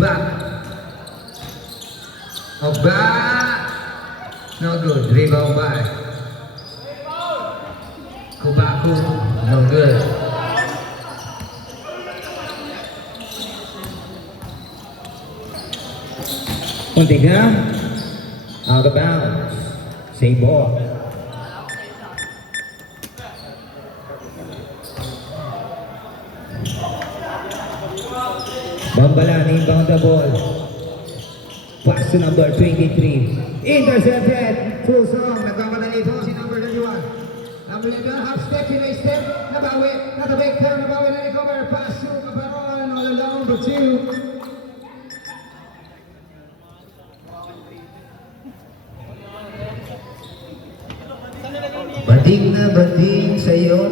back. Back. No good. Rebound by Kubaku. No good. Untiga. Out of bounds. Same ball. Bambalan, inbound the ball. Pass to number 23. Intercepted. Full song. Nagkamadali po si number 21. Number 21, half step, a step. Nabawi. Natabik. Pero nabawi na recover. Pass to Caparon. All alone for 2. Bading na bading sa'yo.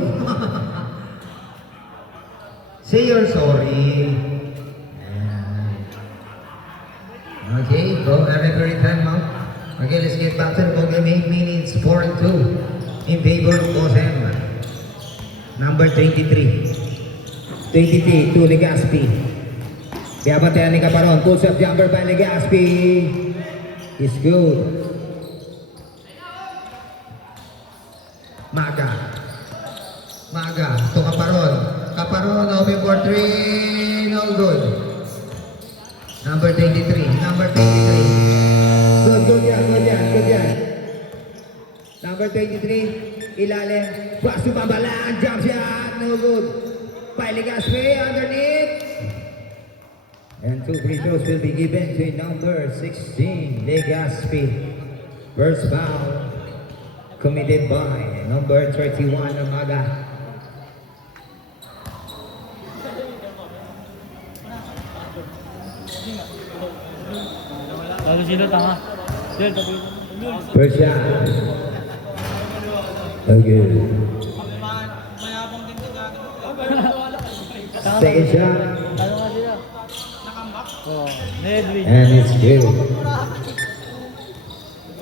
Say you're sorry. Okay, go every time out. Okay, let's get back to the ball game. 8 minutes, 4-2 in favor of Bosem. Number 23. 23 to Legaspi. Biyabantayan ni Caparon. Pulls up jumper by Legaspi. Is good. Maga. Maga. To Caparon. Caparon open for 3. No good. Number 23. Number 23. Good yan. Number 23, ilalim. Pass to Bambalan. Jump shot. No good. By Legaspi underneath. And 2 free throws will be given to number 16, Legaspi. First foul committed by number 31, Amaga. Lalu sila tanga. Del, tapi First shot. Okay. mayabang din ka dati. Second shot. Ano nga sila? Nakambak? Oo. Ni Edwin. And it's good.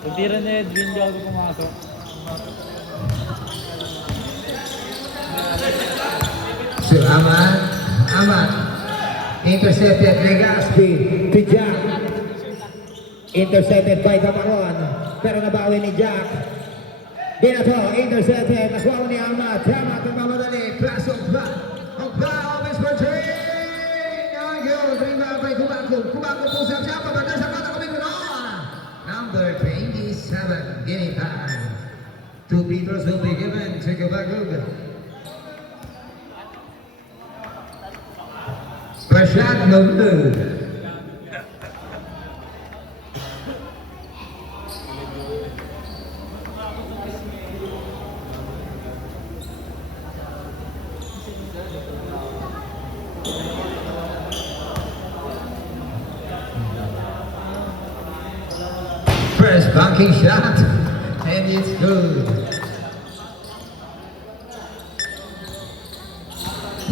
Kung tira ni Edwin, di ako pumasok. So, Amat. Intercepted. Legaspi. To Jack. Intercepted by Caparon. Pero nabawi ni Jack. Binato. Intercepted. Naswaw ni Amat. Amat ang mamadali. Plus of back. Opens for 3. Nagyo. 3 ba by Kubaku. Kubaku pulls up siya. Pabanda sa mata kami ko Number 27. Guinea time. 2 free throws will be given to Kubaku. First shot, no good. First bunking shot, and it's good.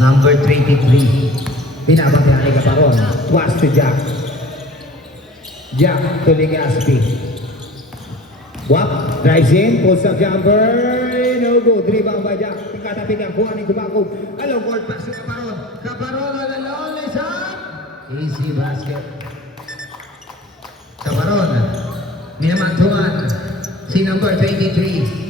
Number 23. Binabantayan ni Caparon. Pass to Jack. Jack to Legaspi. Wap. Drives in. Pulls up jumper. No good. Rebound by Jack. Pikatapik ang kuha ni Kubaku. Along ball pass to Caparon. Caparon all alone is up. Easy basket. Caparon. Minamantuan. Si number 23.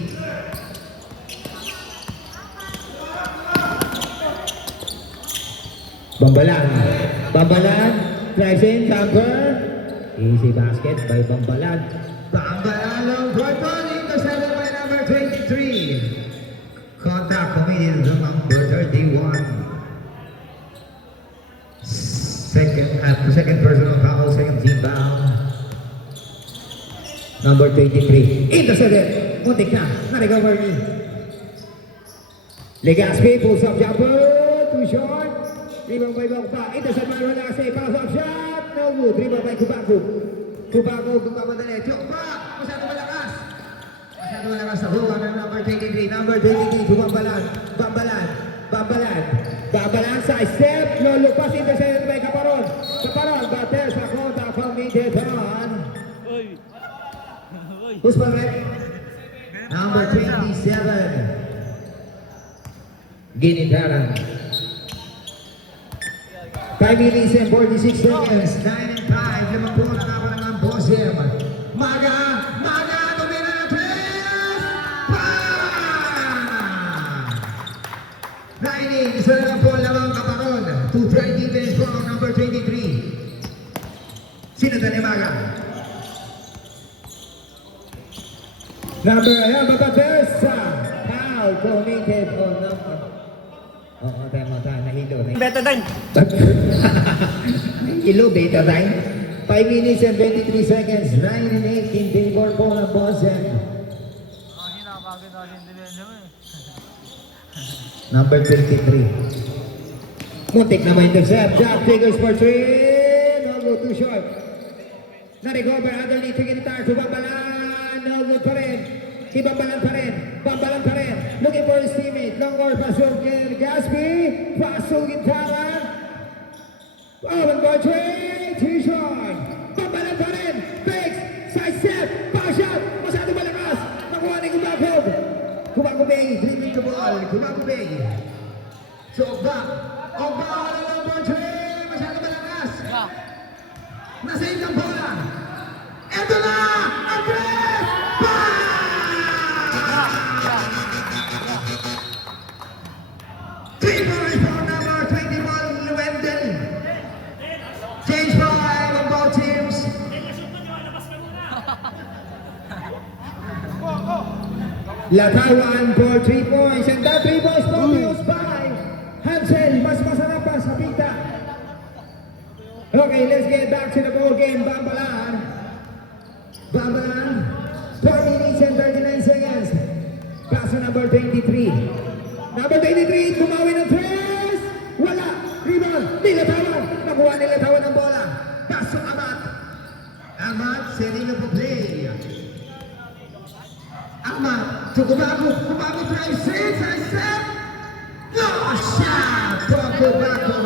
Bambalan. Drives in. Jumper. Easy basket by Bambalan. Bambalan long court ball. Intercepted by number 23. Contact committed to number 31. Second personal foul, second team foul. Number 23. Intercepted. Muntik na. Na-recover ni Legaspi. Pulls up jumper. Too short. Rebound by Bangpa. Intercept by Legaspi. Pass up shot. No good. Rebound by Kubaku. Kubaku. Kumamadali. Tiokpa. Masyado malakas. Masyado malakas sa buwan ng number 23. Number 23 to Bambalan. Bambalan side step. Lulupas. Intercepted by Caparon. Bater sa konta from Midetan. Uy. Uy. Who's my rep? Number 27. Ginitaran. 5 minutes and 46 seconds. 9 and 5. Limang po na naman ng Bosem. Maga! Maga! Tumira na 3! 9 isa na po lamang kaparon. 220 defense po ang number 23. Sino na ni Maga? Number, ayan, Babatesa. Foul committed on number. Oo, tayo, nahilo. Better din. Ilo, beta time. 5 minutes and 23 seconds. 9 and 8 in favor po ng Bosem. Hinapagin natin din yan. Number 23. Muntik na ma-intercept. Jack figures for 3. No good, too short. Na-recover underneath. Tiginitar to Bambalan. No good pa rin. Ibambalan pa rin. Bambalan pa rin. Looking for his teammate. Long or pasok kay Gaspi. Pasok Gintaran. Owen Bartre. T-shot. Bambalan pa rin. Fakes. Side step. Foul shot. Masyado malakas. Nakuha ni Kumakog. Kumagubay, dribbling the ball. Kumagubay. So, back. Ogba, wala ng Bartre. Masyado malakas. Nasave ng bola. Eto na! Ang press! Bang! 3 points for number 21, Wendell. Change 5 on both teams. Latawan for 3 points. And that 3 points produced by Hansel. Mas masarap pa sa pita. Okay, let's get back to the ball game. Bambalan. Bambalan. 4 minutes and 39 seconds. Pass to number 23. Number 23, kumawi ng 3. Wala. Rebound. Nilatawan. Nakuha nilatawan ng bola. Pass to Amat. Amat setting up a play. Amat to Kubago. Kubago drives in. Side step. No shot from Kubago.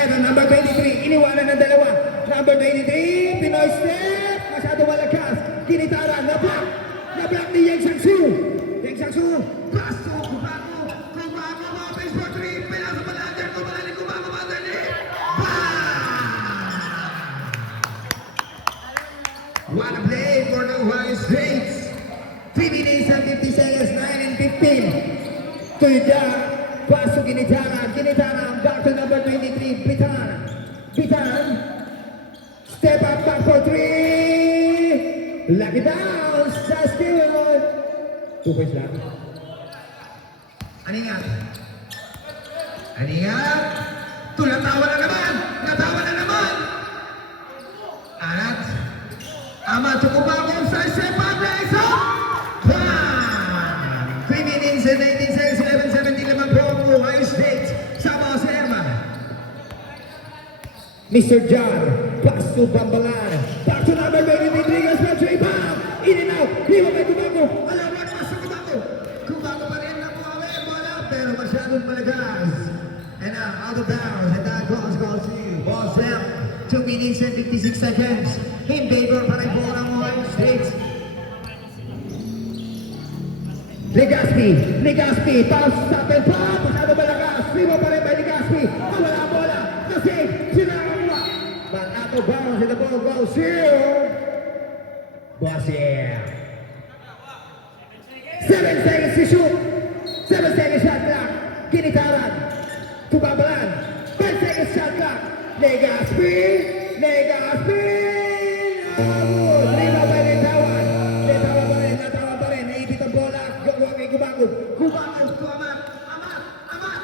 And number 23, iniwanan ng dalawa. Number 23, Pinoy step. Masyado malakas. Kinitaran. Na-block. Na-block ni Yang Sang-su. Yang Sang-su. Pass to Kubago. Kubago mga base for 3. Pinasa pa lang dyan. Kumala ni Kubago. Madali. Bang! What a play for the Ohio States. 3 minutes and 50 seconds, 9 and 15. Tuya. Pasok Kinitaran. Kinitaran. Back to number 23, Bitan. Bitan. Step up back for 3. Lock it down. That's good. 2 points lang. Aningat. Aningat. Tulatawa na naman. Natawa na naman. At Amat to Kubago sa step up. Rise up. Bang! 3 minutes and 19 seconds. 11-17 naman po ang Ohio State. Sa Bosem. Mr. John, pass to Bambalan. Back to number 23, Rodriguez for 3. Bam! In and out. Liwa kay Kubago. Alawat pa sa Kubago. Kubago pa rin na buhawi. Bola. Pero masyadong malagas. And out of bounds. And that goes to Bosem. 2 minutes and 56 seconds. In favor pa rin po ng Ohio State. Legaspi, pass, stop and pop, masyado malakas, liwa pa rin by Legaspi, wala ang bola, na-save, sila ang uwa, but out of bounds, and the ball goes here, Bosem. 7 seconds to shoot, 7 seconds shot clock, Kinitaran, to Bambalan, 10 seconds shot clock, Legaspi, liwa by Letawan, Letawan pa rin, naipit ang bola, gawa kay Kubago. Kubago to Amat. Amat. Amat.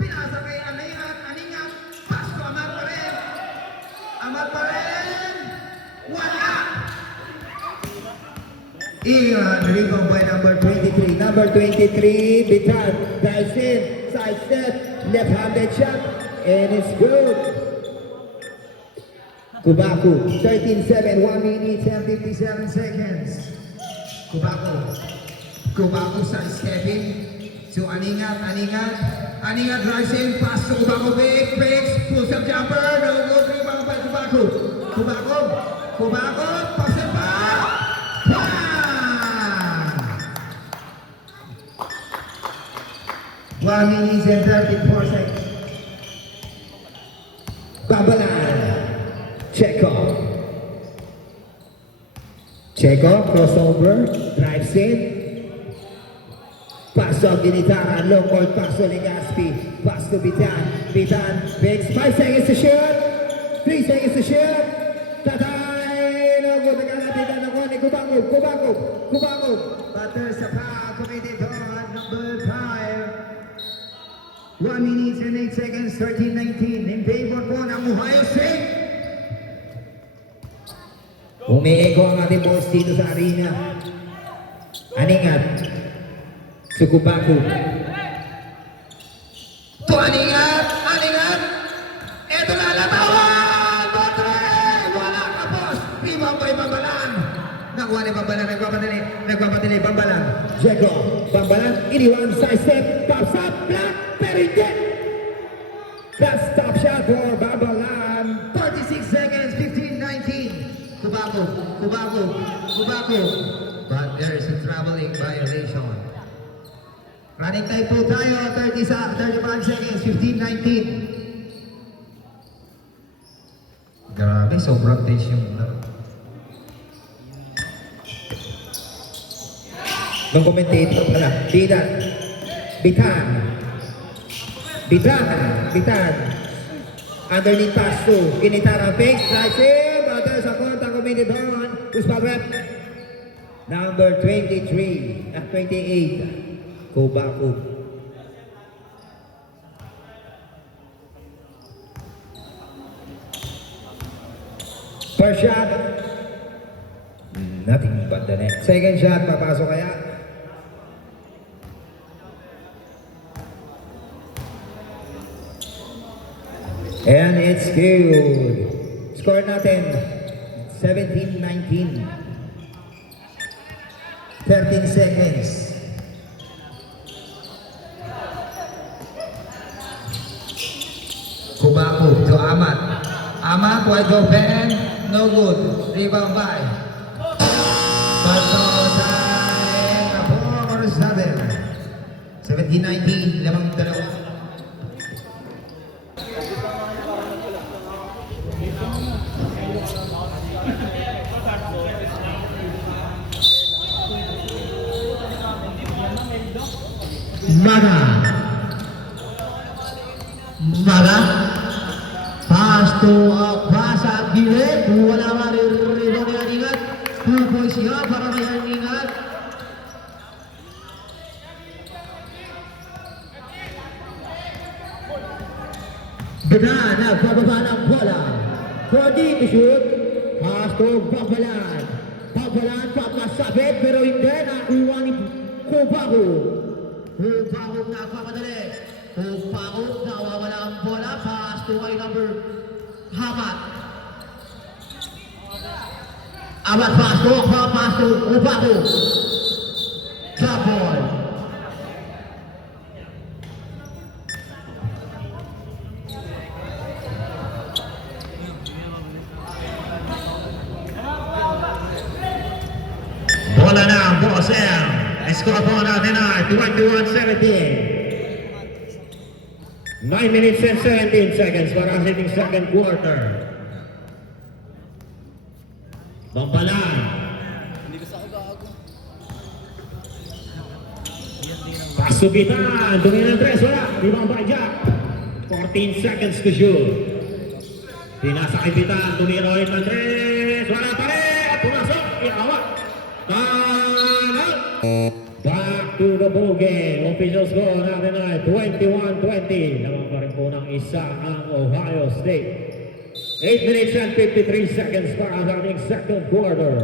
Pinasa kay Aningat. Aningat. Pass to Amat pa rin. Amat pa rin. Wala. Ian, rebound by number 23. Number 23, Bitan, dives in, side step, left-handed shot, and it's good. Kubago, 13-7, 1 minute and 57 seconds. Kubago side stepping. So Aningat. Aningat drives in. Pass to Kubago. Fakes. Pull up jumper. No good. Rebound by Kubago. Kubago. Pass and back. Bang! 1 minute and 34 seconds. Babalan. Chekhov. Chekhov, crossover, drives in. Pasok Ginitara, long court pass to Legaspi. Pass to Bitan. Bitan takes 5 seconds to shoot. 3 seconds to shoot. Tatay! No good. Nagkakatigan ng kone. Kubakog, kubakog, kubakog. Butter sa foul committed on number 5. 1 minute and 8 seconds, 13-19. In favor po ng Ohio State. Umiiko ang ating boss dito sa arena. Aningat. Sukubaku. Aningat! Aningat! Ito na latawan! Botre! Wala ka, boss! Ibang pa Bambalan! Nakuha ni Bambalan, nagpapadali, Bambalan. Jeko. Bambalan. Iniwan side step. Pops up. Black. Pero hindi. That's top shot for Bambalan. 36 seconds, 15-19. Kubago. But there is a traveling violation. Running time po tayo, 35 seconds, 15-19. Grabe, sobrang tense yung laro. Ng commentator pala. Bitan. Bitan. Underneath pass to Ginitara fake. Drives in. Butter sa konta committed on. Who's ball rep? Number 23 at 28. Kubaku. First shot. Nothing but the net. Second shot. Papasok kaya? And it's good. Score natin, 17-19. 13 seconds. Kubaku to Amat. Amat wide open, no good. Rebound by. Pato time. Kapor Saber. 17-19, lamang dalawa. Maga pass at gilid, wala maririnig ang ingat, 2 points siya para may ingat. Benar, nagbababa ng bola. Cody to shoot. Pass to Bambalan. Bambalan papasabit pero hindi nakuha ni Kubaku. Hupakot na papadali. Hupakot na wawala ang bola. Pass to ay number Hamat. Amat pass to Hupakot. Drop ball. Bola na ang Boss M. Score po natin ay 21-17. 9 minutes and 17 seconds para sa ating second quarter. Bambalan. Pasubitan. Tumingin ng 3. Wala. Rebound by Jack. 14 seconds to shoot. Pinasakipitan. Tumingin ulit ng 3. Wala pa rin. Pumasok. Inawa. Back to the ball game. Official score natin ay 21-20. Naman pa rin po ng isa ang Ohio State. 8 minutes and 53 seconds para sa ating second quarter.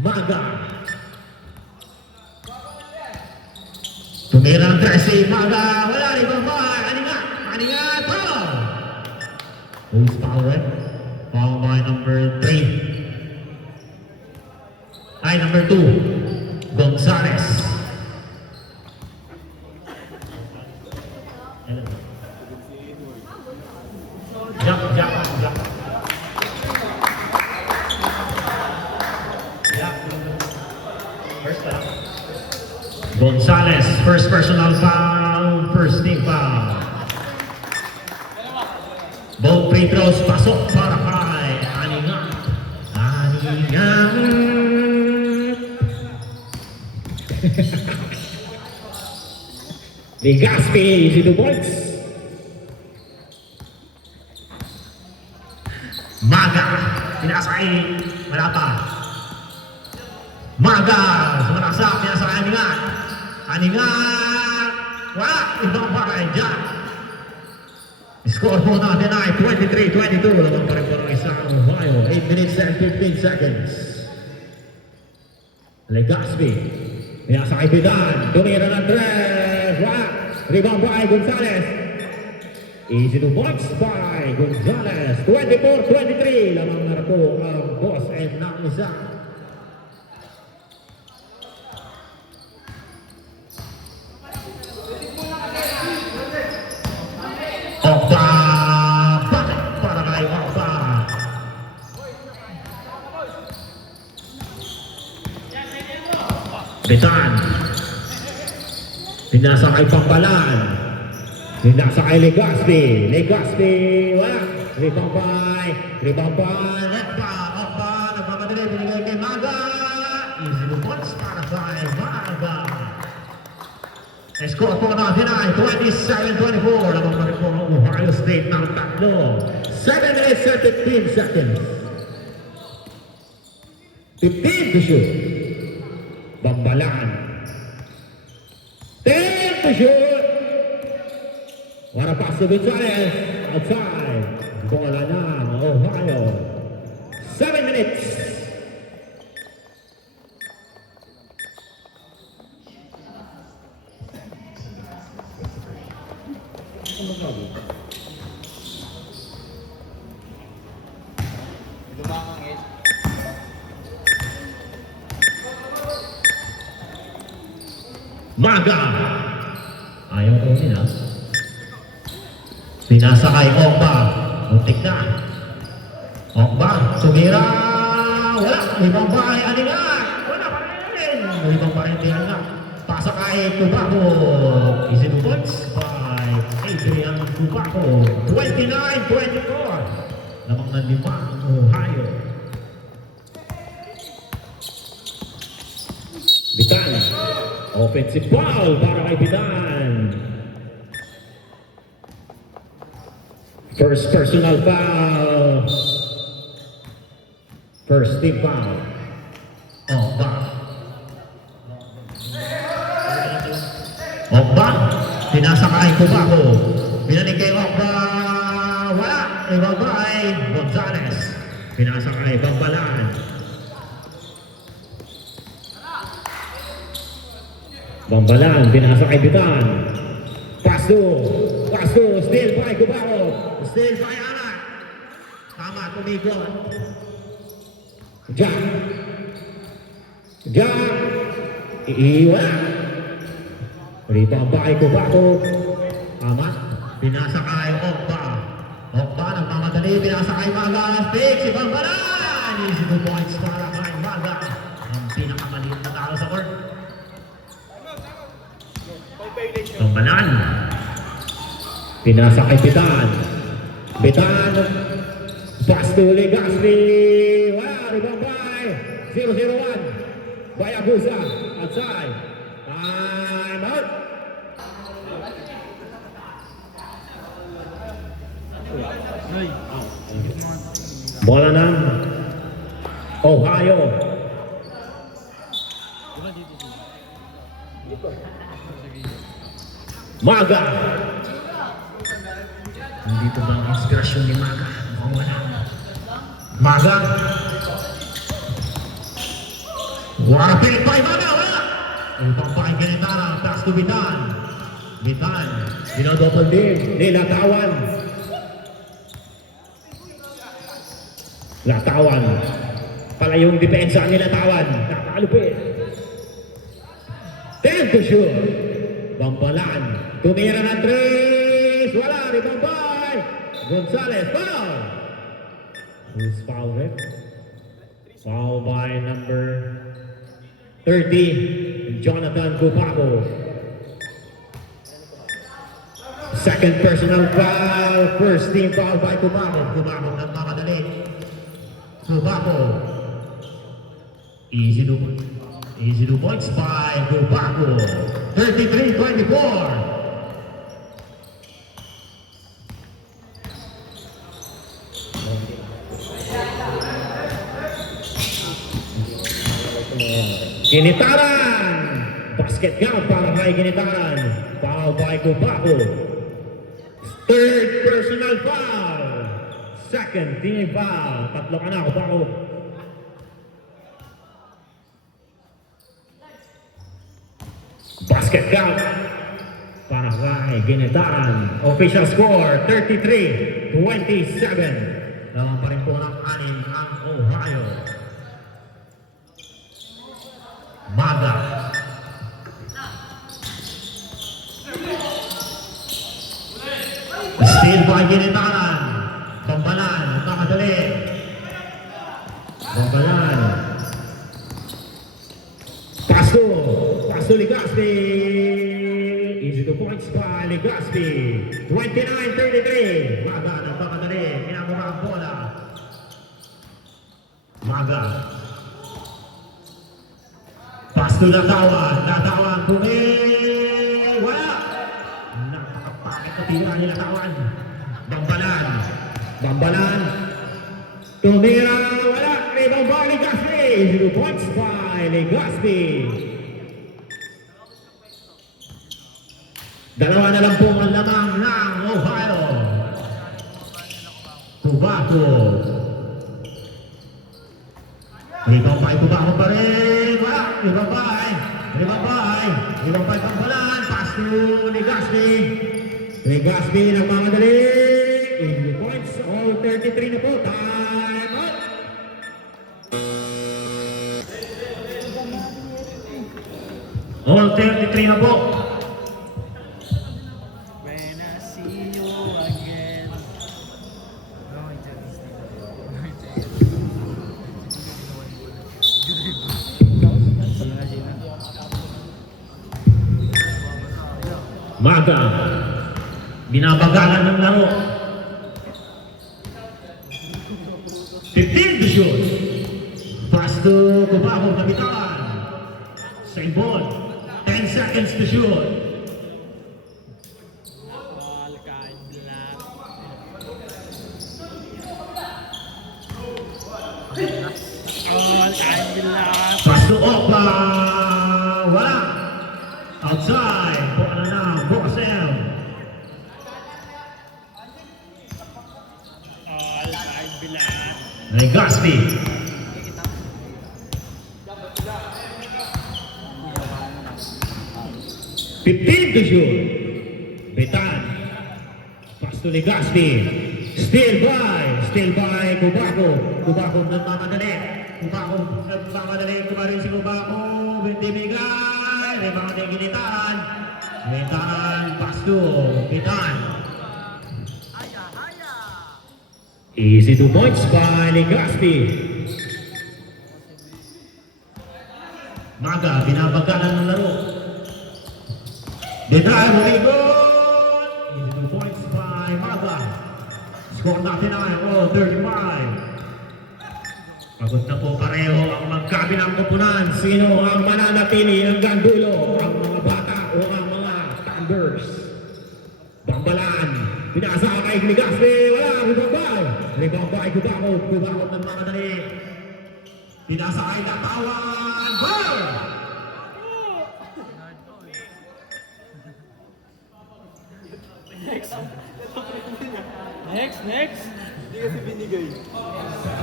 Maga. Tumirang 13. Maga. Wala rin ba? Aningat. Foul. Who's foul? Foul by number 3. Ay, number 2, Gonzales. Jack. First time. Gonzalez, first personal foul, first team foul. Both free throws, pasok para kay Aningat. Aningat. Legaspi, easy 2 points. Maga, pinasay, wala pa. Maga, sumarasa, pinasay Aningat. Aningat, wala, ibang bakay dyan. Score po natin ay 23-22. Lamang pa rin po ng isang Ohio. 8 minutes and 15 seconds. Legaspi. Pinasa kay Bidan. Tumira ng tres. Wala. Rebound by Gonzalez. Easy to box by Gonzalez. 24-23. Lamang na po ang boss and ng isa. Okpa! Bakit para kay Okpa? Betan. Pinasa kay Pambalan. Pinasa kay Legaspi. Legaspi. Wala. Rebound by. Okpa. Okpa. Nagmamadali. Binigay kay Maga. Easy to points para kay Maga. Score po natin ay 27-24. Lamang pa rin po ang Ohio State ng tatlo. 7 minutes and 15 seconds. 15 to shoot. Bambalan. 10 to shoot. Para pass to Gonzalez. Outside. Bola ng Ohio. 7 minutes. Lumakang edge. Maga. Ayaw ko nila. Pinasa kay Okba. Muntik na. Okba. Sumira. Wala. Ibang bahay. Alina. Wala pa rin. Ibang bahay. Alina. Pasa kay Tubaco. Easy 2 points by Adrian Tubaco. 29-24. Lamang ng 5 Ohio. Bitan. Offensive foul para kay Bitan. First personal foul. First team foul. Okba. Okba. Pinasa kay Tubaco. Pinanig kay Okba. Wala. Ibaba ay Gonzalez. Pinasa kay Bambalan. Bambalan, binasa kay Bitan. Pasto, steal by Cubao. Still by Anak. Tama, tumigon. Jack. Iiwan. Rebound by Cubao. Tama. Pinasa kay Okba. Okba, nagmamadali. Pinasa kay Maga. Fake si Bambalan. Easy 2 points para kay Maga. Ang pinakamaliit na tao sa court. Bambalan. Pinasa kay Bitan. Bitan. Pasto Legaspi. Wala, rebound by 0-0-1. Bayagusa. Outside. Time out. Bola ng Ohio. Maga. Nandito ba ang inspirasyon ni Maga? Mukhang wala. Maga. Warapil pa kay Maga. Wala. Ang pampaking Ganitara. Pass to Bitan. Bitan. Dinodouble din. Nilatawan. Latawan. Pala yung depensa ni Latawan. Nakalupit. 10 to shoot. Bambalan. Tumira ng 3. Wala. Rebound by Gonzalez. Foul. Who's foul, Rick? Foul by number 30. Jonathan Cubaco. Second personal foul. First team foul by Cubaco. Cubaco nagmamadali. Cubaco. Easy to points by Cubaco. 33-24. Ginitaran! Basket count para kay Ginitaran. Foul by Cubaco. Third personal foul. Second team foul. Tatlo ka na, Cubaco. Basket count para kay Ginitaran. Official score 33-27. Lawan pa rin po ng anim ang Ohio. Maga. Steal by Ginitaran. Bambalan. Nagkamadali. Bambalan. Pasto. Pasto Legaspi. Easy to points by Legaspi. 29-33. Maga. Nagkamadali. Pinababa ang bola. Maga. Pasto natawan wala. Napakapakit na tira ni natawan. Bambalan. Tumira, wala. Rebound by Legaspi. 0 points by Legaspi. Dalawa na lang po ang lamang ng Ohio. Cubaco. Rebound by Cubaco pa rin. Wala. Rebound by Bambalan. Pass to Legaspi. Legaspi nagmamadali. 80 points. All 33 na po. Time out. All 33 na po. When I see you again. Maga. Binabagalan ng laro. 15 to shoot. Pass to Cubaco, kapitan. Same ball. 10 seconds to shoot. All kind black. All kind black. Pass to Opa. Wala. Outside. Bola na. Boxel. All kind black. Legaspi. To shoot. Betan. Pass to Legaspi. Steal by Cubaco. Cubaco nagmamadali. Kumarin si Cubaco. Bintibigay. Rebound ng Ginitaran. Ginitaran. Pass to Betan. Easy 2 points by Legaspi. Maga, binabagalan ng laro. Betan, very good. Easy 2 points by Maga. Score natin ay 35. Pagod na po pareho ang magkabilang kupunan. Sino ang mananatili hanggang dulo? Ang mga bata o ang mga Thunders? Bambalan. Pinasa kay Legaspi. Wala. Rebound by Cubaco. Cubaco ng mga dali. Pinasa kay Natawan. Goal! Next. Hindi kasi binigay.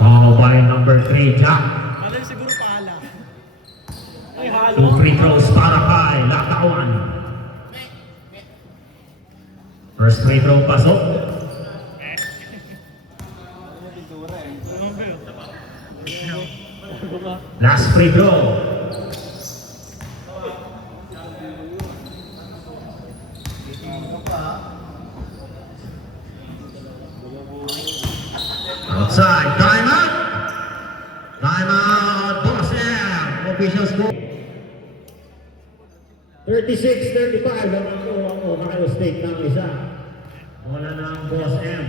Foul by number 3, Jack. Malay siguro pala. Ay, halo. 2 free throws para kay Natawan. First free throw pasok. Last free throw. Outside, timeout. Timeout, Boston. Official score. 36-35 naman po ang Ohio State ng isa. Wala na ang Boss M.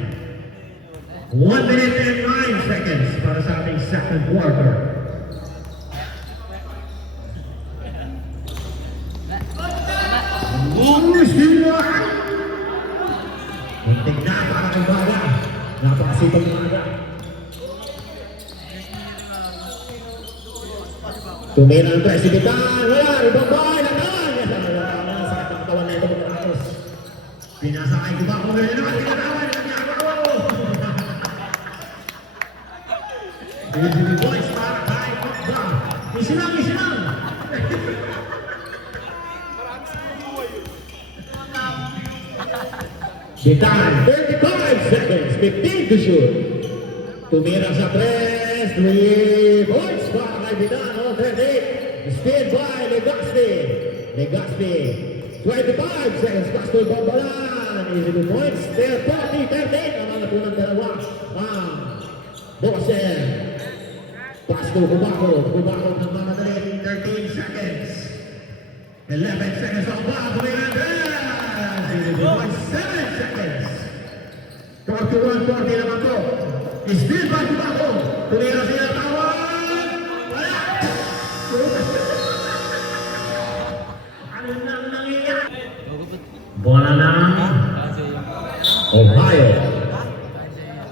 1 minute and 9 seconds para sa ating second quarter. Muntik na para kay Baga. Napakasipag ni Baga. Tumira ang presidentan. Wala, ibang bahay na naman. Sakit ang katawan na ito mga katos. Pinasakay ko ba kung gano'n naman tinatawa na nangyari ko. Easy boys para kay Okba. Isilang. Bitan, 35 seconds, 15 to shoot. Tumira sa press, 3 points para kay Bitan, 38. Speed by Legazpi. 25 seconds, pass to Bambalan. Easy 2 points, 40-38. Ang mga punang dalawa. Bosen. Pass to Kubaco ng mga dali, 13 seconds. 11 seconds on ba, tumira Easy 2 points, 7 seconds. 41-40 naman to. Still by Kubaco. Tumira siya tawan. Wala. Ano nang nangyayari? Bola ng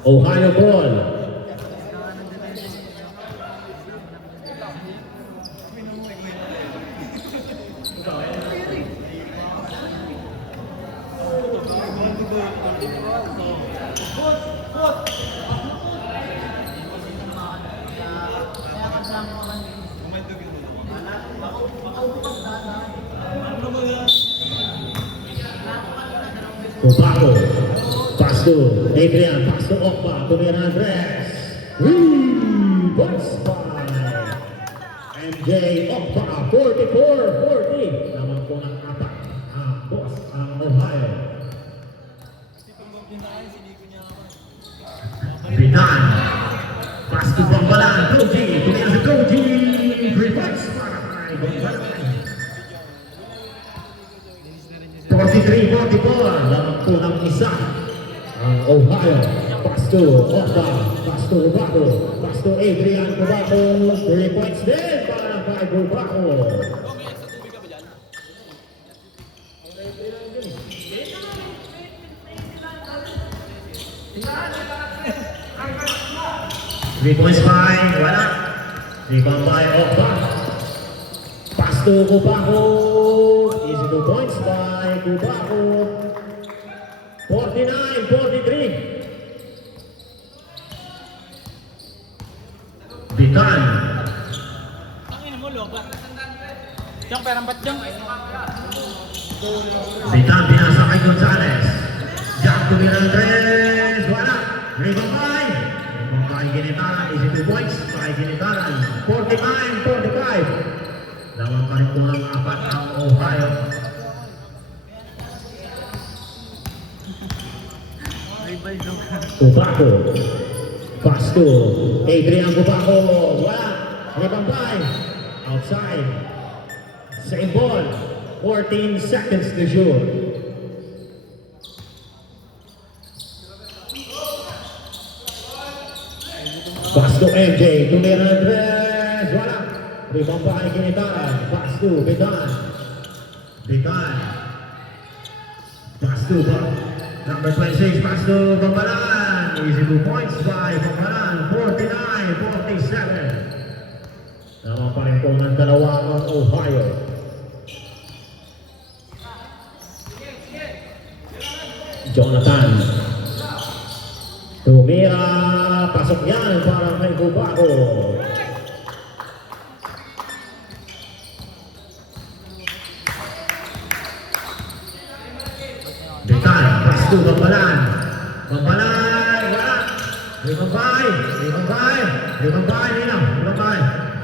Ohio ball. Kubaco, pass to Adrian, pass to Okba, tumira Andres. Points by MJ Okba, 44-40. Naman po ng atak ang boss ang Ohio. Bitan, pass to Bambalan, Koji, tumira si Koji. 3 points para kay Bambalan. 43-44, lamang po ng isa ang Ohio. Pass to Okba, pass to Kubaco, pass to Adrian Kubaco. 3 points din para kay Kubaco. Three points by, wala. Rebound by Okba. Pass to Kubaco. Easy 2 points by Kubaco. 49-43. Bitan. Tangina mo, loba. Diyang, perang ba't diyang? Bitan, pinasa kay Gonzales. Jack tumira ng 3. Wala. Rebound by. Rebound by Ginitaran. Easy 2 points by Ginitaran. 49-45. Lawan pa rin po ng apat ang Ohio. Kubaco. Pass to Adrian Kubaco. Wala. Rebound by. Outside. Same ball. 14 seconds to shoot. Pass to MJ. Tumira ng 3. Wala. Rebound by Ginitaran. Pass to Bitan. Pass to number 26. Pass to Bambalan. Easy 2 points by Bambalan. 49-47. Naman pa rin po ng dalawa ng Ohio. Jonathan. Tumira. Pasok yan para kay Kubaco. Bitan, pass to Bambalan. Bambalan, wala.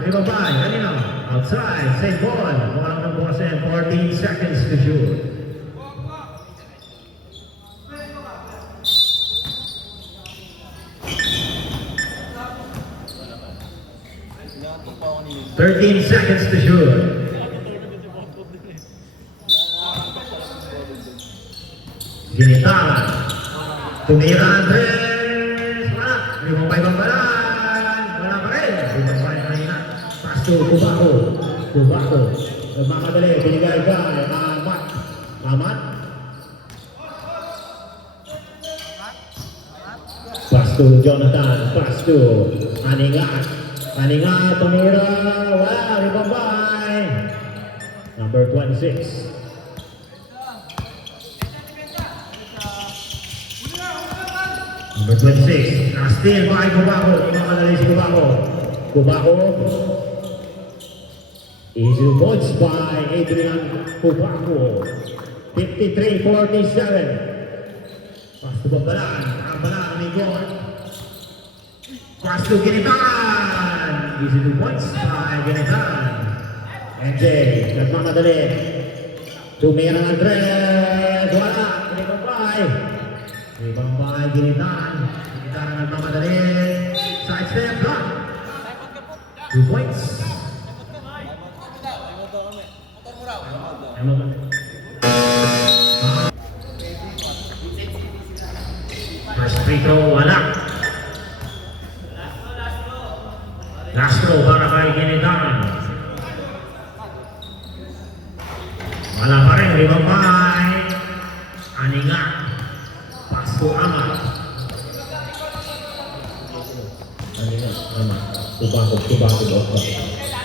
Ribabay, kanina. Outside, same ball. Ball ng Bosen, 14 seconds to shoot. ...13 seconds to shoot. Ginitaran. Tumira Andres. Wala. Limang pa ibang balan. Wala pa rin. Limang pa yung kanina. Pasto, Kubaco. Kubaco. Nagmamadali. Binigay kay Amat. Amat. Pasto, Jonathan. Pasto. Aningat. Aningat. Tumira. Wala. Limang pa. Number 26. Number 26, na-steal by Kubaco. Inamadali si Kubaco. Kubaco. Easy points by Adrian Kubaco. 53-47. Pasto Bambalan. Bambalan, Miguel. Pasto Ginitan. Easy 2 points by Ginitan. NJ, nagmamadali. Tumira ng Andres. Wala. Ibang bay. Ibang bay, Ginitan. Ginitan ang nagmamadali. Side step, block. 2 points. First free throw, wala. Last throw para kay Ginitan. Wala pa rin, Ibang bay. Aninga. Pasto Amat. Aninga, Amat. Kubaco, Okta.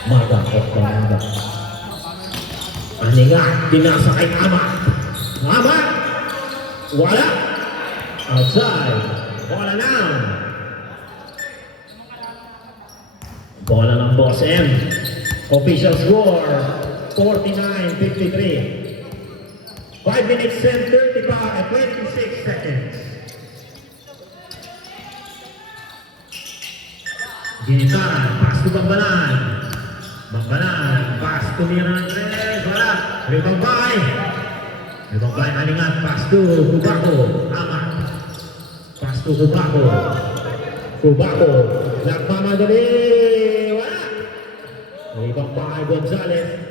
Maga, Okta, Maga. Aninga, pinasa kay Amat. Amat! Wala! Outside. Bola now. Bola ng Boss M. Official score. 49-53. 5 minutes and 26 seconds. Ginitan, pass to Bambalan. Bambalan, pass to Mira Andres. Wala. Ribang bay. Ribang bay, Aningat, pass to Kubaco. Amat. Pass to Kubaco. Kubaco. Nagmamadali. Wala. Ribang bay, Gonzales.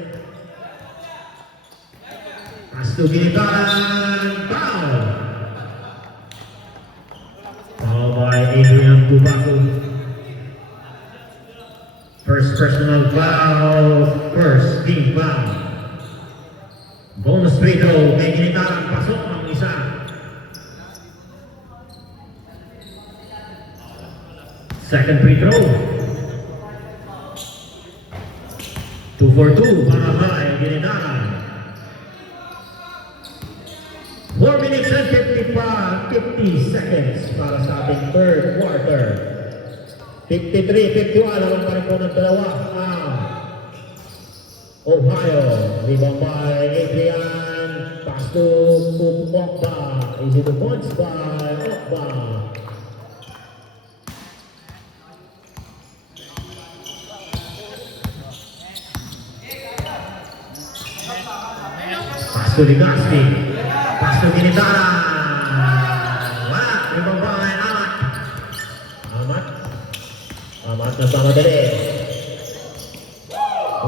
Pasto Ginitan, foul. Foul by Adrian Kubaco. First personal foul, first team foul. Bonus free throw, kay Ginitan, pasok ng isa. Second free throw. 2 for 2 para kay Ginitan. 4 minutes and 50 seconds para sa ating third quarter. 53-51, alam pa rin po ng dalawa. Ohio, rebound by Adrian. Pass to Okba. Easy to points by Okba. Pass to Ligaspi. Pasto Ginitaran. Wala. Ibang bay. Amat. Amat. Amat nagmamadali.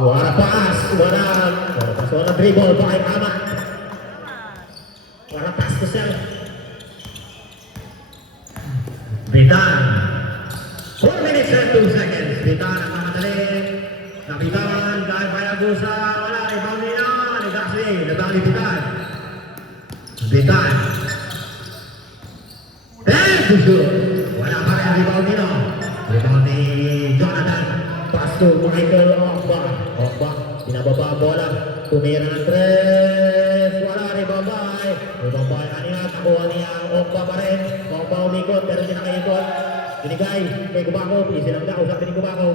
Wala pass. Wala. Wala pass. Wala dribble by Amat. Wala pass to self. Bitan. 4 minutes and 2 seconds. Bitan nagmamadali. Nabitan. Dahil Bayagusa. Wala. Rebound nila. Nagasi. Nagbaang ni Bitan. Bitan. To shoot. Wala pa rin ang rebound nila. Rebound ni Jonathan. Pass to Michael Okba. Okba. Pinababa ang bola. Tumira ng tres. Wala. Rebound by. Rebound by. Aningat. Nakuha niya. Okba pa rin. Okba umikot. Pero hindi nakaikot. Binigay. Kay Kubaco. Isilang daw. Sabi ni Kubaco.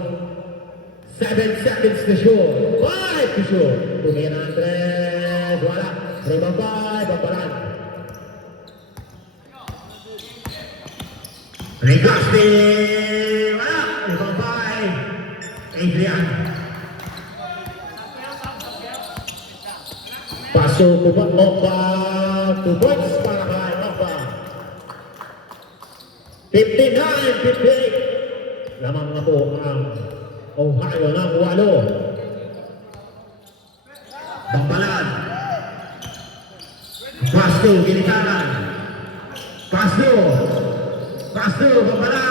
7 seconds to shoot. 5 to shoot. Tumira ng tres. Wala. Rebound by. Bambalan. Ligaspi. Wala. Rebound by Adrian. Paso Okba. 2 points para kay Okba. 59-58. Lamang na po ang Ohio ng 8. Bambalan. Pasto Ginitaran. Pasto. Pasto, kapalan.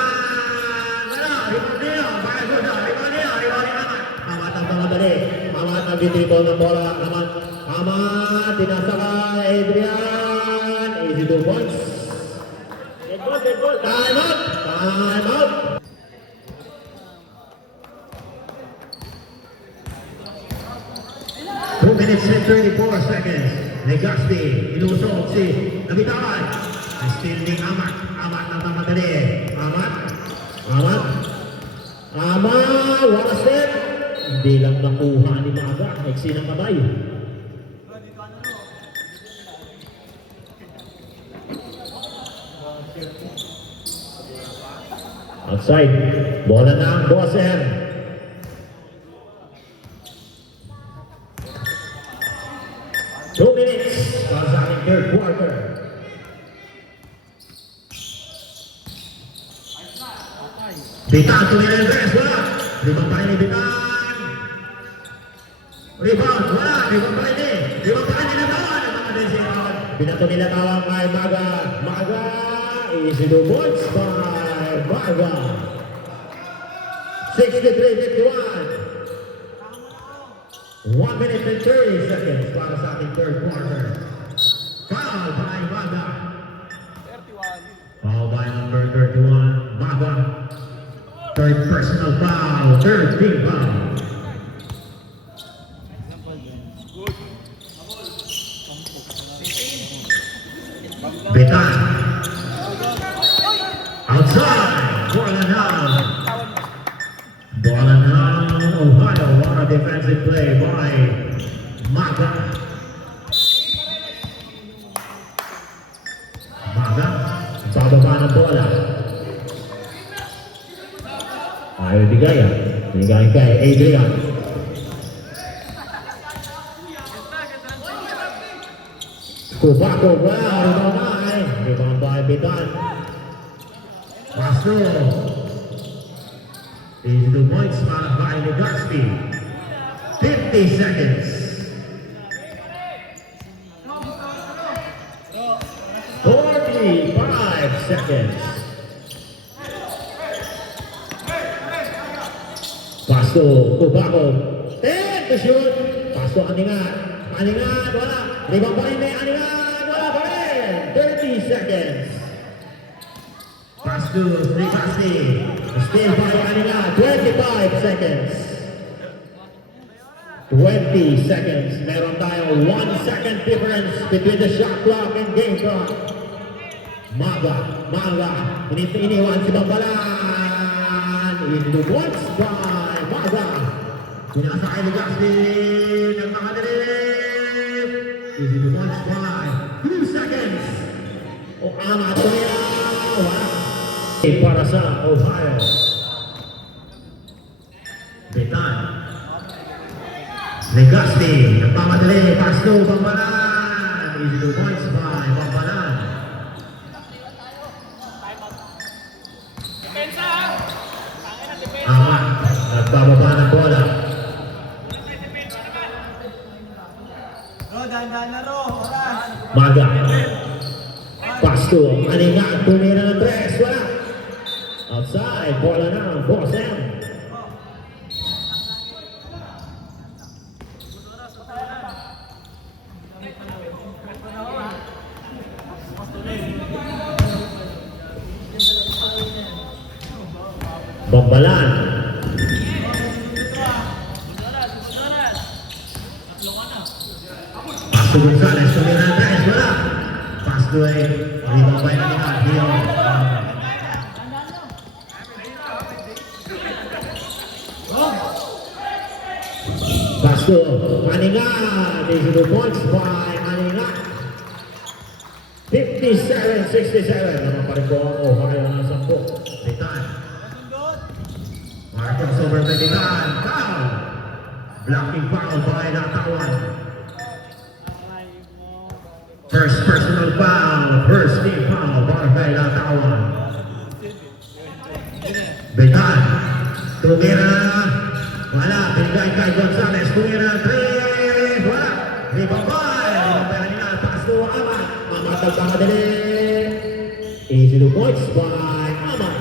Wala, rebound niya. Bakit ko siya? Rebound niya naman. Amat ang pangadali. Amat ang ditibol ng bola. Amat, tinasa ka, Adrian. Easy 2 points. Dead ball. Time out. 2 minutes and 34 seconds. Legazpi, ilusog si Nabitawan. Standing Amat. Amat ng tamadali. Amat. Wala step. Hindi lang nakuha ni Maga. Naiksi ng kamay. Outside. Bola na ang Boss M. Two minutes para sa ating third quarter. Bitan, tumira yung press, wala. Rebound pa rin ni Bitan. Rebound, wala. Rebound pa rin ni. Rebound pa rin ni Natawan. Binato nila tawang kay Maga. Maga, easy 2 points by Maga. 63-51. 1 minute and 30 seconds para sa ating third quarter. Foul by Maga. 31. Foul by number 31, Maga. Third personal foul, third team foul. Betan. Outside. Bola now, Ohio. What a defensive play by Maga. Maga. Bababa ng bola. Ayaw bigay. Bigay kay Adrian. Kubako, wow, rebound by Betan. Pasto. These 2 points para by Legazpi. 50 seconds. 45 seconds. Pasto, Kubako. 10 to shoot. Pasto, Aningat, wala. Rebound pa rin may Aningat, wala pa rin. 30 seconds. Pasto, Legazpi. Still by Aningat, 25 seconds. 20 seconds. Meron tayo 1 second difference between the shot clock and game clock. Maga. Iniwan si Bambalan. Into once by Maga. Pinasa kay Legazpi ng nakadilim. Into once by 2 seconds. Amat ko niya. Para sa Ohio. Betan. Legazpi. Nagpamadali. Pasto. Bambalan. Into points by Bambalan. Depensa! Amat. Nagbababa ng bola. Maga. Pasto. Aningat. Tumira ng 3. Wala. Outside. Bola na. Boss M. Bambalan. Pasto Gonzales. Tumira ng 3. Wala. Pasto ay ribabay na nila. Rio. Pasto. Aningat. These are the points by Aningat. 57-67. Naman pa rin po ang Ohio ng 10. Betan. Marcos over the Betan. Foul. Blocking foul by Natawan. First personal foul. First team foul para kay Natawan. Betan. Tumira. Wala. Binigay kay Gonzales. Tumira. 3. Wala. Ribabay. Ribabay nila. Pasto. Amat. Amat ang kamadali. Easy 2 points by Aman.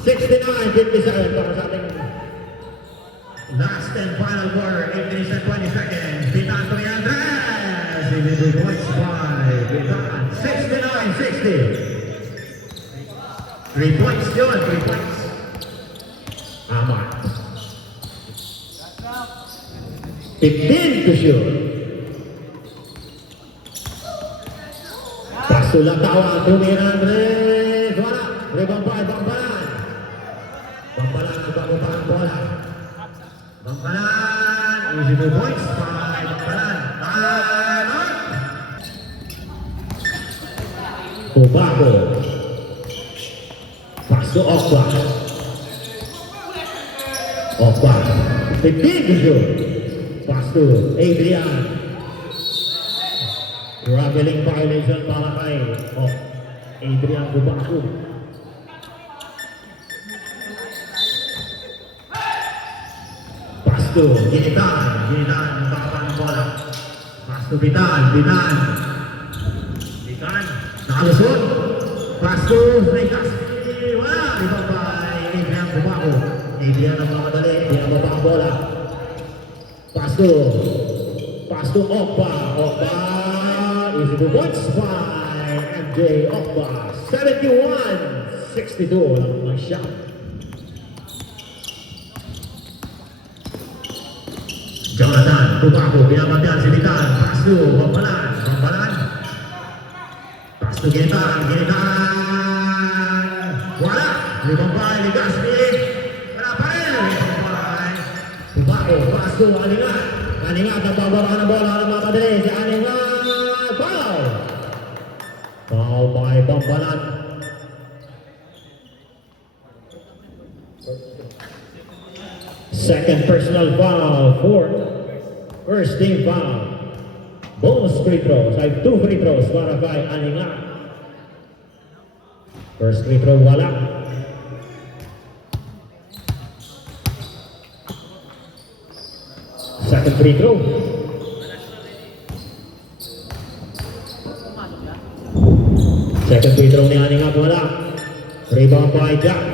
69-57 para sa ating last and final quarter. 8 minutes and 20 seconds. Bitan to ni Andres. Easy 2 points by Bitan. 69-60. 3 points yun. 3 points. Aman. 15 to shoot. Pasulang tawa, tumira Andres. Wala. Rebound by Bambalan. Bambalan ang bago pa ang bola. Bambalan. Easy 2 points by Bambalan. Time out. Kubago. Pass to Okwa. Okwa. 15 to shoot. Pass to Adrian. Traveling violation para kay Adrian Kubago. Pass to Ginitan. Ginitan ang baba ng bola. Pass to Bitan. Bitan. Bitan. Nakalusot. Pass to Regas. Wala. Ibang ba Adrian Kubago. Adrian ang mamadali. Binababa ang bola. Pass to Okba. Okba. Easy 2 points by MJ Okba. 71-62 lang ang shot. Jonathan Kubago. Binabantian si Bitan. Pass to Bambalan. Bambalan. Pass to Ginitan. Ginitan. Wala. Libambay ni Gaspi. Wala pa rin. Libambay. Kubago. Pass to Aningat. Aningat ang bababa ng bola ng mamadali. Si Aningat. Foul. Foul by Bambalan. Second personal foul for first team foul. Bonus free throws. I have 2 free throws para kay Aningat. First free throw wala. Second free throw. Second free throw ni Aningat wala. Rebound by Jack.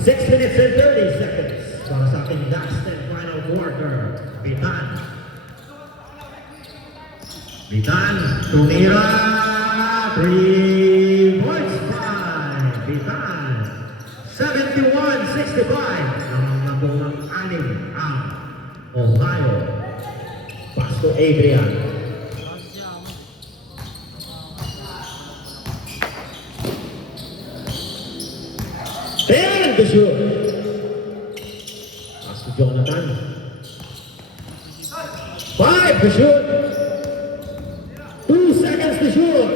6 minutes and 30 seconds para sa ating last and final quarter. Bitan. Bitan. Tumira. 3 points by Bitan. 71-65. Ang nabong ng 6 ang Ohio. Pass to Adrian. Ten to shoot. Pass to Jonathan. 5 to shoot. 2 seconds to shoot.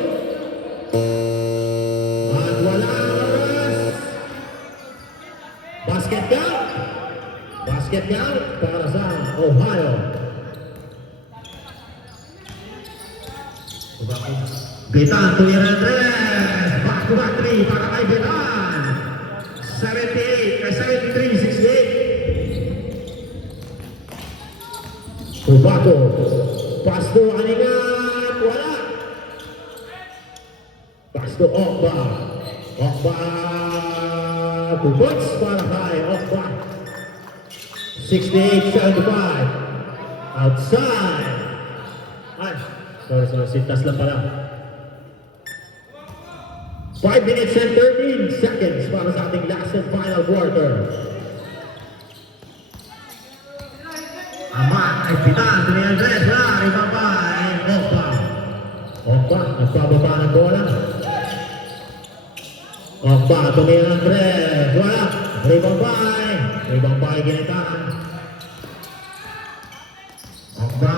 At wala ang oras. Basket count. Basket count para sa Ohio. Bitan, tumira ng 3. Back to back 3 para kay Bitan. 73-68. Kubago. Pass to Aningat. Wala. Pass to Okba. Okba. 2 points para kay Okba. 68-75. Outside. Ay. Sorry. Sintas lang pala. 5 minutes and 13 seconds para sa ating last and final quarter. Aman ay Bitan. Ito ni Andres. Wala. Ribaba ay Okba. Okba. Nagpababa ng bola. Okba. Ito ni Andres. Wala. Ribaba ay. Ribaba ay Ginitan. Okba.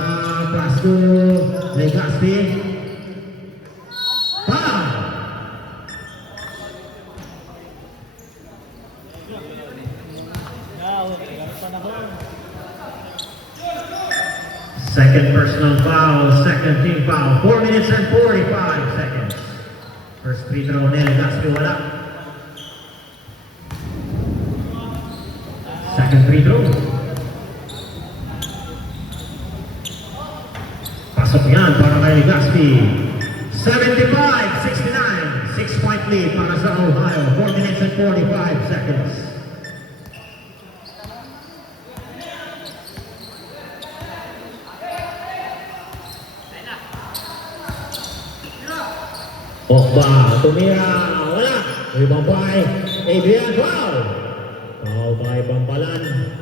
Pass to Legaspi. Foul. Second personal foul, second team foul. 4 minutes and 45 seconds. First free throw ni Legaspi wala. Second free throw. Pasok yan para kay Legaspi. 75-69. 6 6-point lead para sa Ohio. 4 minutes and 45 seconds. Okba, tumira, wala. Rebound by Adrian, foul. Foul by Bambalan.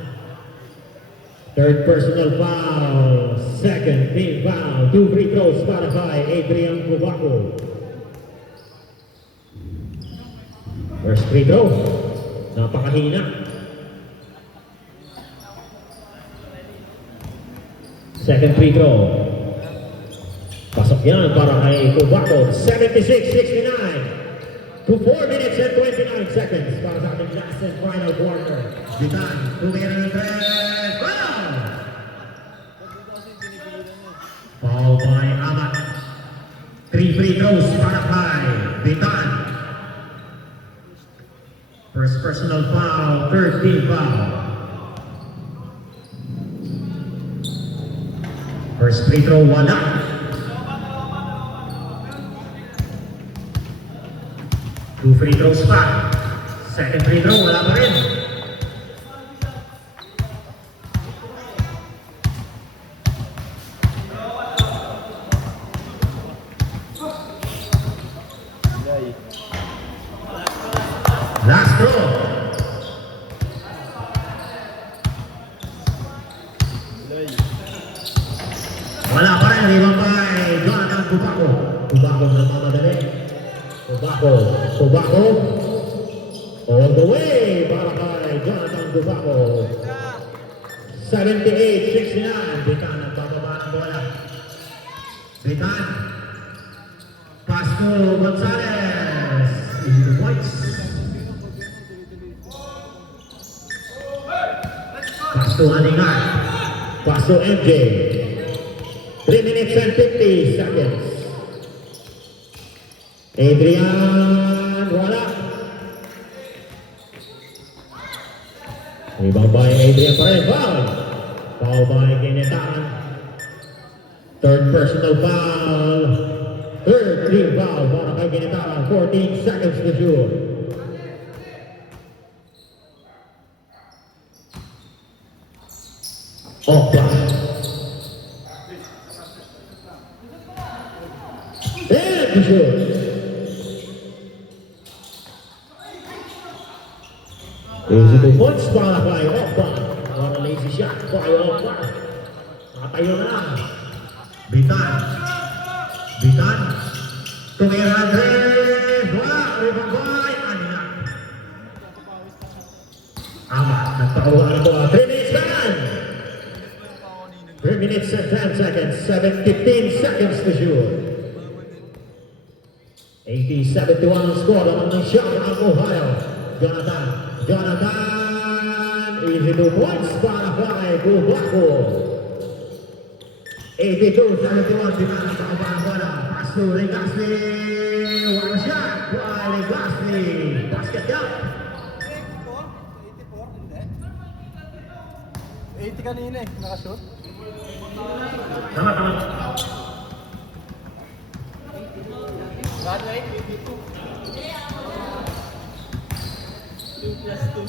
Third personal foul. Second team foul. 2 free throws para kay Adrian Cubaco. First free throw. Napakahina. Second free throw. Pasok yan para kay Cubaco. 76-69. To 4 minutes and 29 seconds para sa ating last and final quarter. Bitan, tumira ng 3. Foul! Foul by Amat. 3 free throws para kay Bitan. First personal foul, third team foul. First free throw, wala. 2 free throws pa. Second free throw, wala pa rin. Last throw. Wala pa rin, rebound by Jonathan Cubaco. Cubaco na mamadali. Cubaco. All the way para kay Jonathan Cubaco. 78-69. Bitan ang bababa ng bola. Bitan. Pasko Gonzalez. Easy to points. Pasto Haningan. Pasto MJ. 3 minutes and 50 seconds. Adrian, wala. Rebound by Adrian pa rin. Foul. Foul by Ginetaan. Third personal foul. Third team foul para kay Ginetaan. 14 seconds to shoot. Okba. And to shoot. Easy 2 points para kay Okba. What a lazy shot by Okba. Nakatayo na lang. Bitan. Tumira ng 3. Wala. Rebound by Aninak. Amat. Nagpakuha na ito. 3 minutes man. 3 minutes and 10 seconds. 15 seconds to shoot. 80-71 score naman ng shot ng Ohio. Jonathan, easy 2 points para kay Cubaco. 82-71, Bitan ang pakaba ng bola. Pass to Legaspi. One shot by Legaspi. Basket count. 80 kanina eh, nakashoot. Tama. Broadway? 2 plus 2.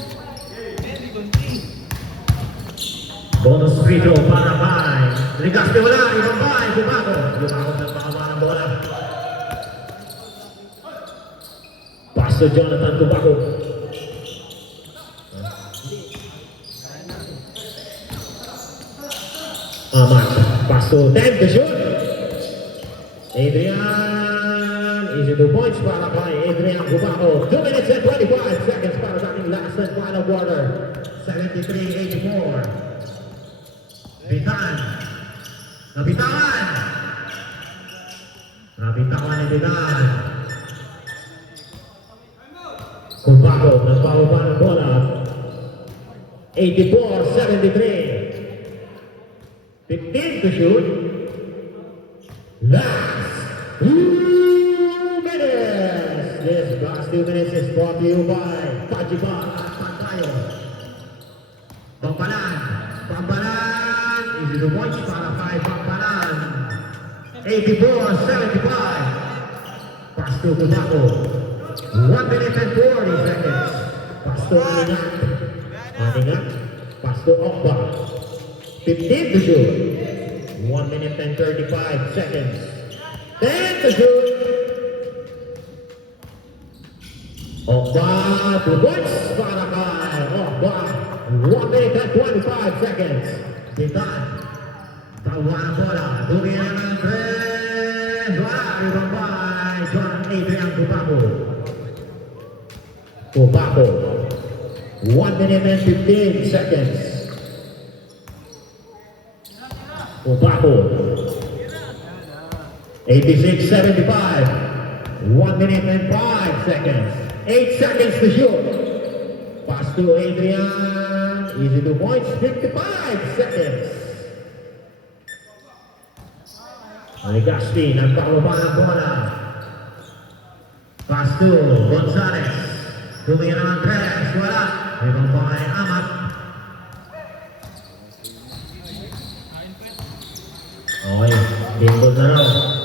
Bonus free throw para kay Legaspi, wala. Ibang by Cubaco. Cubaco ng pakaba ng bola. Pass to Jonathan Cubaco. Amat. Pass to 10 to shoot. Adrian. Easy 2 points para kay Adrian Cubaco. 2 minutes and 25 seconds para sa ating last and final quarter. 73-84. Bitan. Nabitawan ni Bitan. Cubaco nagpababa ng bola. 84-73. 15 to shoot. Last 2 minutes. This last 2 minutes is brought to you by Pajiba at Pantayo. Bambalan. Easy to points para kay Bambalan. 84-75. Pass to Cubaco. 1 minute and 40 seconds. Pasto Aningat. Aningat. Pasto Okba. 15 to shoot. 1 minute and 35 seconds. 10 to shoot. Okba, 2 points para kay Okba. 1 minute and 25 seconds. Titan. Tawa ang bola. Tumira ng Dres. Wala. Ibang by John Adrian Cubaco. Cubaco. 1 minute and 15 seconds. Cubaco. 86-75. 1 minute and 5 seconds. 8 seconds to shoot. Pass to Adrian. Easy 2 points. 55 seconds. Legaspi nagpaklupa ng bola. Pass to Gonzales. Tumira ng Tres. Wala. Ibang bangay Amat. Okay. Dimbol na raw.